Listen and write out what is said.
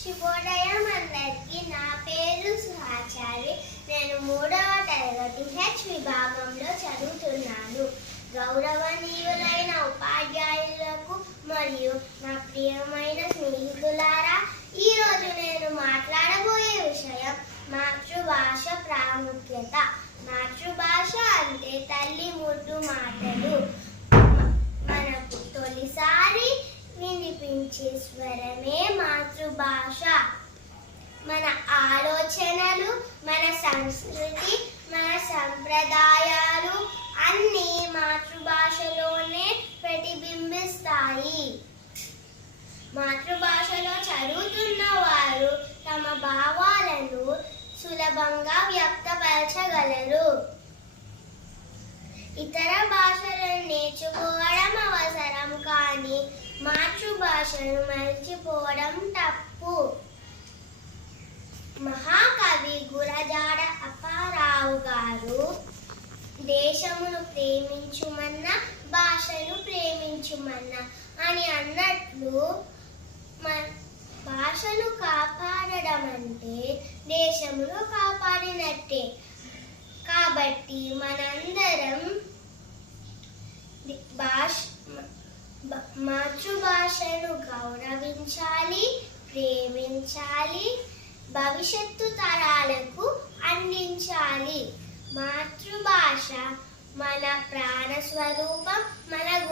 శుభోదయం అందరికీ నా పేరు సుహాచారి. నేను మూడవ తరగతి హెచ్ విభాగంలో చదువుతున్నాను. గౌరవనీయులైన ఉపాధ్యాయులకు మరియు నా ప్రియమైన స్నేహితులారా ఈరోజు నేను మాట్లాడబోయే విషయం మాతృభాష ప్రాముఖ్యత. మాతృభాష అంటే తల్లి ముద్దు మాటలు. వినిపించే స్వరమే మాతృభాష. మన ఆలోచనలు మన సంస్కృతి మన సంప్రదాయాలు అన్నీ మాతృభాషలోనే ప్రతిబింబిస్తాయి. మాతృభాషలో చదువుతున్న వారు తమ భావాలను సులభంగా వ్యక్తపరచగలరు. ఇతర భాషలను నేర్చుకో మాతృభాషను మర్చిపోవడం తప్పు. మహాకవి గురజాడ అప్పారావు గారు దేశమును ప్రేమించుమన్న భాషను ప్రేమించుమన్న అని అన్నట్లు మన భాషను కాపాడడం అంటే దేశమును కాపాడినట్టే. కాబట్టి మనందరం భాష మాతృభాషను గౌరవించాలి ప్రేమించాలి భవిష్యత్తు తరాలకు అందించాలి. మాతృభాష మన ప్రాణ స్వరూపం మన